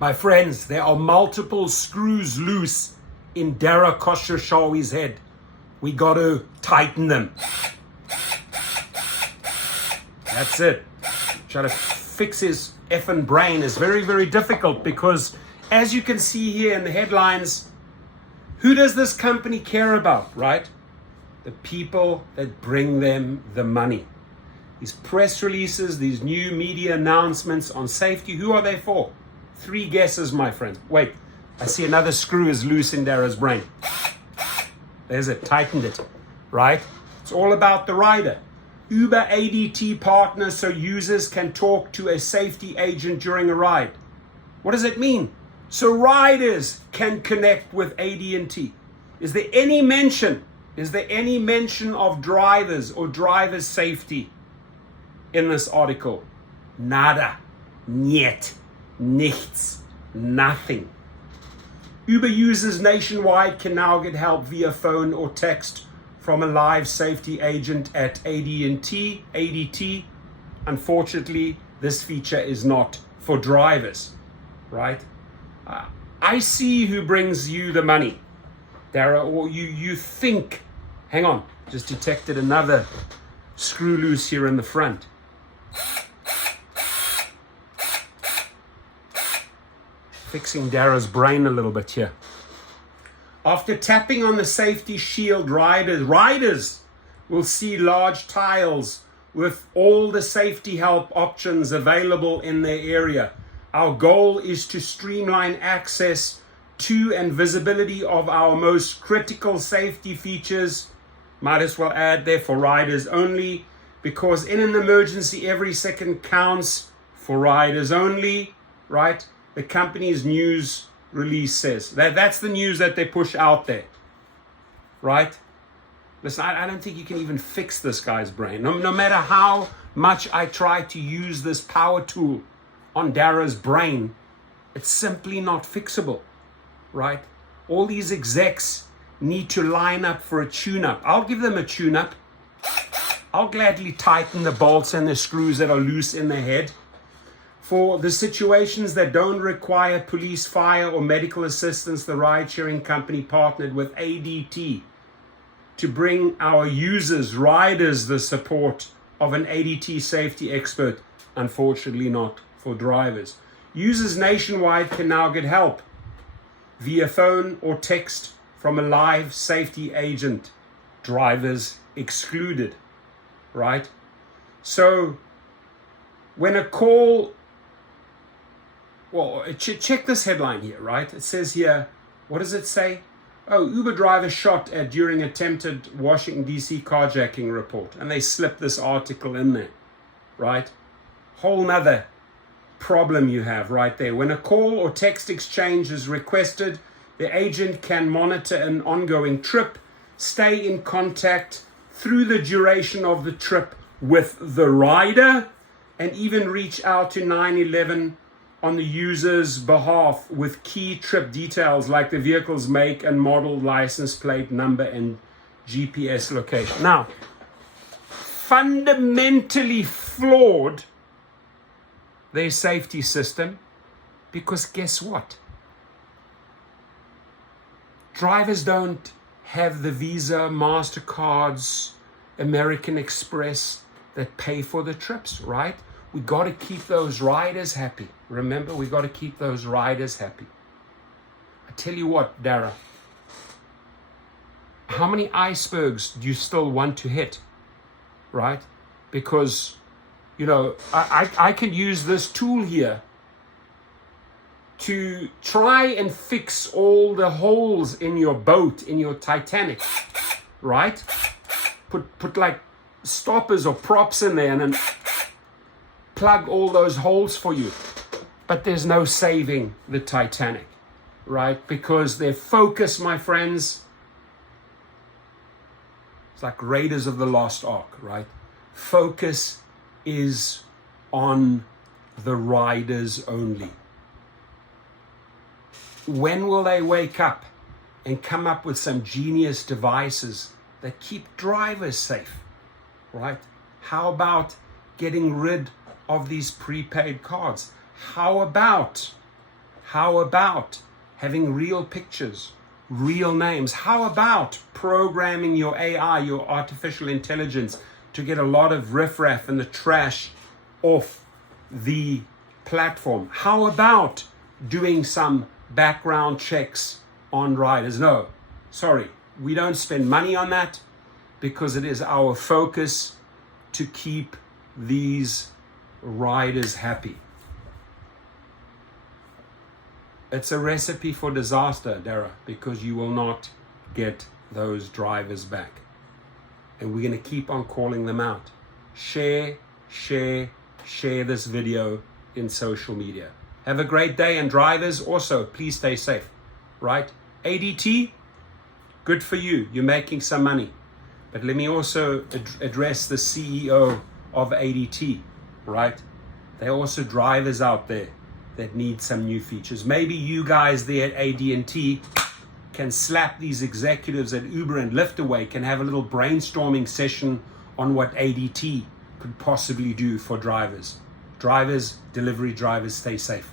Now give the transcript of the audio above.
My friends, there are multiple screws loose in Dara Khosrowshahi's head. We got to tighten them. That's it. Try to fix his effing brain is very, very difficult because, as you can see here in the headlines, who does this company care about, right? The people that bring them the money. These press releases, these new media announcements on safety, who are they for? 3 guesses, my friends. Wait, I see another screw is loose in Dara's brain. There's it, tightened it, right? It's all about the rider. Uber ADT partners so users can talk to a safety agent during a ride. What does it mean? So riders can connect with ADT. Is there any mention of drivers or driver safety in this article? Nada, niet, nichts, nothing. Uber users nationwide can now get help via phone or text from a live safety agent at ADT. Unfortunately, this feature is not for drivers, right? I see who brings you the money, Dara, or you think. Hang on, just detected another screw loose here in the front. Fixing Dara's brain a little bit here. After tapping on the safety shield, riders will see large tiles with all the safety help options available in their area. Our goal is to streamline access to and visibility of our most critical safety features. Might as well add there for riders only, because in an emergency, every second counts. For riders only, right? The company's news release says that's the news that they push out there, right? Listen, I don't think you can even fix this guy's brain. No matter how much I try to use this power tool on Dara's brain, it's simply not fixable, right? All these execs need to line up for a tune-up. I'll give them a tune-up. I'll gladly tighten the bolts and the screws that are loose in their head. For the situations that don't require police, fire, or medical assistance, the ride-sharing company partnered with ADT to bring our users, riders, the support of an ADT safety expert. Unfortunately not for drivers. Users nationwide can now get help via phone or text from a live safety agent. Drivers excluded, right? So when a call, well, check this headline here, right? It says here, what does it say? Oh, Uber driver shot at during attempted Washington, D.C. carjacking report. And they slipped this article in there, right? Whole nother problem you have right there. When a call or text exchange is requested, the agent can monitor an ongoing trip, stay in contact through the duration of the trip with the rider, and even reach out to 911 on the user's behalf with key trip details like the vehicle's make and model, license plate number, and GPS location. Now, fundamentally flawed their safety system, because guess what? Drivers don't have the Visa, MasterCards, American Express that pay for the trips, right? We got to keep those riders happy. Remember, we got to keep those riders happy. I tell you what, Dara, how many icebergs do you still want to hit, right? Because, you know, I can use this tool here to try and fix all the holes in your boat, in your Titanic, right? Put like stoppers or props in there and then plug all those holes for you. But there's no saving the Titanic, right? Because their focus, my friends, it's like Raiders of the Lost Ark, right? Focus is on the riders only. When will they wake up and come up with some genius devices that keep drivers safe, right? How about getting rid of these prepaid cards? How about How about having real pictures, real names? How about programming your AI, your artificial intelligence, to get a lot of riffraff and the trash off the platform? How about doing some background checks on riders? No, sorry, we don't spend money on that because it is our focus to keep these riders happy. It's a recipe for disaster, Dara, because you will not get those drivers back. And we're going to keep on calling them out. Share this video in social media. Have a great day, and drivers also, please stay safe, right? ADT, good for you. You're making some money. But let me also address the CEO of ADT, right? There are also drivers out there that need some new features. Maybe you guys there at ADT can slap these executives at Uber and Lyft away, can have a little brainstorming session on what ADT could possibly do for drivers. Drivers, delivery drivers, stay safe.